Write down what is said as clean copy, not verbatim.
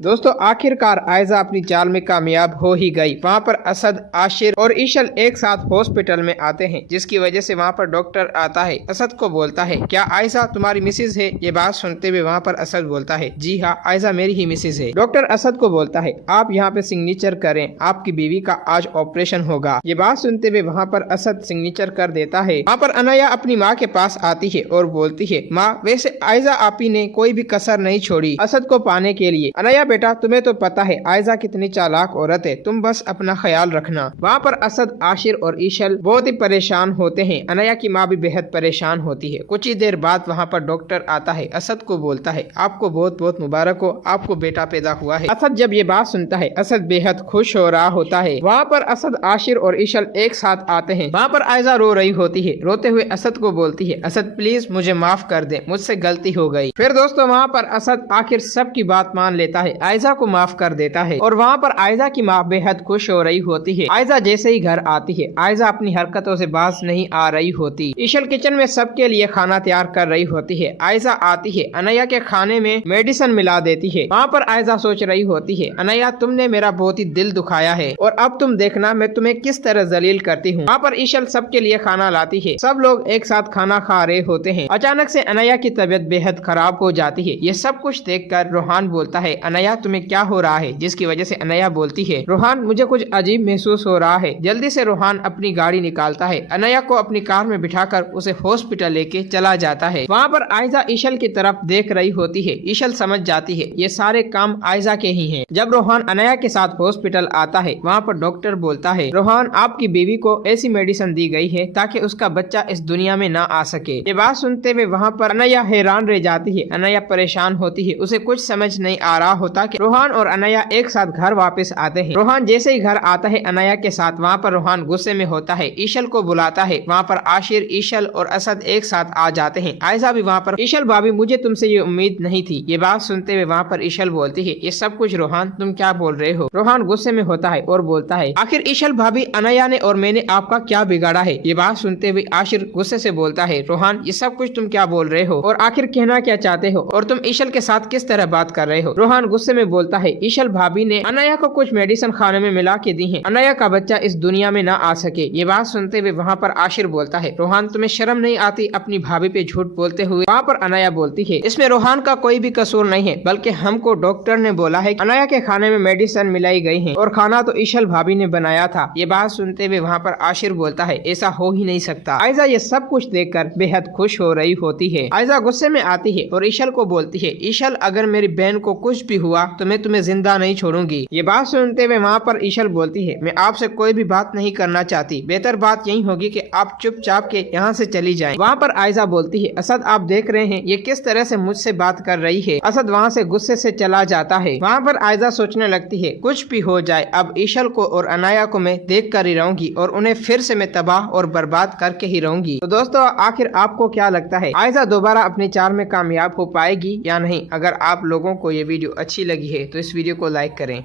दोस्तों आखिरकार आयजा अपनी चाल में कामयाब हो ही गई। वहाँ पर असद, आशिर और ईशल एक साथ हॉस्पिटल में आते हैं, जिसकी वजह से वहाँ पर डॉक्टर आता है। असद को बोलता है, क्या आयजा तुम्हारी मिसेज है? ये बात सुनते हुए वहाँ पर असद बोलता है, जी हाँ आयजा मेरी ही मिसेज है। डॉक्टर असद को बोलता है, आप यहाँ पे सिग्नेचर करें, आपकी बीवी का आज ऑपरेशन होगा। ये बात सुनते हुए वहाँ पर असद सिग्नेचर कर देता है। वहाँ पर अनया अपनी माँ के पास आती है और बोलती है, माँ वैसे आयजा आपी ने कोई भी कसर नहीं छोड़ी असद को पाने के लिए। अनया बेटा तुम्हें तो पता है आयजा कितनी चालाक औरत है, तुम बस अपना ख्याल रखना। वहाँ पर असद, आशिर और ईशल बहुत ही परेशान होते हैं। अनया की माँ भी बेहद परेशान होती है। कुछ ही देर बाद वहाँ पर डॉक्टर आता है, असद को बोलता है, आपको बहुत बहुत मुबारक हो, आपको बेटा पैदा हुआ है। असद जब ये बात सुनता है असद बेहद खुश हो रहा होता है। वहाँ पर असद, आशिर और ईशल एक साथ आते हैं। वहाँ पर आयजा रो रही होती है। रोते हुए असद को बोलती है, असद प्लीज मुझे माफ कर दे, मुझसे गलती हो गई। फिर दोस्तों वहाँ पर असद आखिर सबकी बात मान लेता है, आयजा को माफ कर देता है और वहाँ पर आयजा की माँ बेहद खुश हो रही होती है। आयजा जैसे ही घर आती है, आयजा अपनी हरकतों से बाज नहीं आ रही होती। ईशल किचन में सबके लिए खाना तैयार कर रही होती है। आयजा आती है, अनया के खाने में मेडिसिन मिला देती है। वहाँ पर आयजा सोच रही होती है, अनया तुमने मेरा बहुत ही दिल दुखाया है और अब तुम देखना मैं तुम्हें किस तरह जलील करती हूँ। वहाँ पर ईशल सबके लिए खाना लाती है। सब लोग एक साथ खाना खा रहे होते हैं। अचानक से अनया की तबीयत बेहद खराब हो जाती है। ये सब कुछ देखकर रोहान बोलता है, अनया तुम्हें क्या हो रहा है? जिसकी वजह से अनया बोलती है, रोहान मुझे कुछ अजीब महसूस हो रहा है। जल्दी से रोहान अपनी गाड़ी निकालता है। अनया को अपनी कार में बिठाकर उसे हॉस्पिटल लेके चला जाता है। वहाँ पर आयजा ईशल की तरफ देख रही होती है। ईशल समझ जाती है ये सारे काम आयजा के ही हैं। जब रोहान अनया के साथ हॉस्पिटल आता है, वहाँ पर डॉक्टर बोलता है, रोहान आपकी बीवी को ऐसी मेडिसिन दी गई है ताकि उसका बच्चा इस दुनिया में ना आ सके। ये बात सुनते हुए वहाँ पर अनया हैरान रह जाती है। अनया परेशान होती है। उसे कुछ समझ नहीं आ रहा होता कि रोहान और अनया एक साथ घर वापस आते हैं। रोहान जैसे ही घर आता है अनया के साथ, वहाँ पर रोहान गुस्से में होता है। ईशल को बुलाता है। वहाँ पर आशिर, ईशल और असद एक साथ आ जाते हैं। आयजा भी वहाँ पर, ईशल भाभी मुझे तुमसे ये उम्मीद नहीं थी। ये बात सुनते हुए वहाँ पर ईशल बोलती है, ये सब कुछ रोहान तुम क्या बोल रहे हो? रोहान गुस्से में होता है और बोलता है, आखिर ईशल भाभी अनया ने और मैंने आपका क्या बिगाड़ा है? ये बात सुनते हुए आशिर गुस्से से बोलता है, रोहान ये सब कुछ तुम क्या बोल रहे हो और आखिर कहना क्या चाहते हो और तुम ईशल के साथ किस तरह बात कर रहे हो? रोहान गुस्से में बोलता है, ईशल भाभी ने अनया को कुछ मेडिसिन खाने में मिला के दी है, अनया का बच्चा इस दुनिया में ना आ सके। ये बात सुनते हुए वहाँ पर आशिर बोलता है, रोहान तुम्हें शर्म नहीं आती अपनी भाभी पे झूठ बोलते हुए? वहाँ पर अनया बोलती है, इसमें रोहान का कोई भी कसूर नहीं है, बल्कि हमको डॉक्टर ने बोला है अनया के खाने में मेडिसिन मिलाई गई है और खाना तो ईशल भाभी ने बनाया था। ये बात सुनते हुए वहाँ पर आशिर बोलता है, ऐसा हो ही नहीं सकता। आयजा ये सब कुछ देखकर बेहद खुश हो रही होती है। आयजा गुस्से में आती है और ईशल को बोलती है, ईशल अगर मेरी बहन को कुछ भी हुआ तो मैं तुम्हें जिंदा नहीं छोड़ूंगी। ये बात सुनते हुए वहाँ पर ईशल बोलती है, मैं आपसे कोई भी बात नहीं करना चाहती, बेहतर बात यही होगी कि आप चुपचाप के यहाँ से चली जाएं। वहाँ पर आयजा बोलती है, असद आप देख रहे हैं ये किस तरह से मुझसे बात कर रही है। असद वहाँ से गुस्से से चला जाता है। वहाँ पर आयजा सोचने लगती है, कुछ भी हो जाए अब ईशल को और अनया को मैं देख कर ही रहूंगी और उन्हें फिर से मैं तबाह और बर्बाद करके ही रहूंगी। तो दोस्तों आखिर आपको क्या लगता है, आयजा दोबारा अपनी चाल में कामयाब हो पाएगी या नहीं? अगर आप लोगों को ये वीडियो अच्छी लगी है तो इस वीडियो को लाइक करें।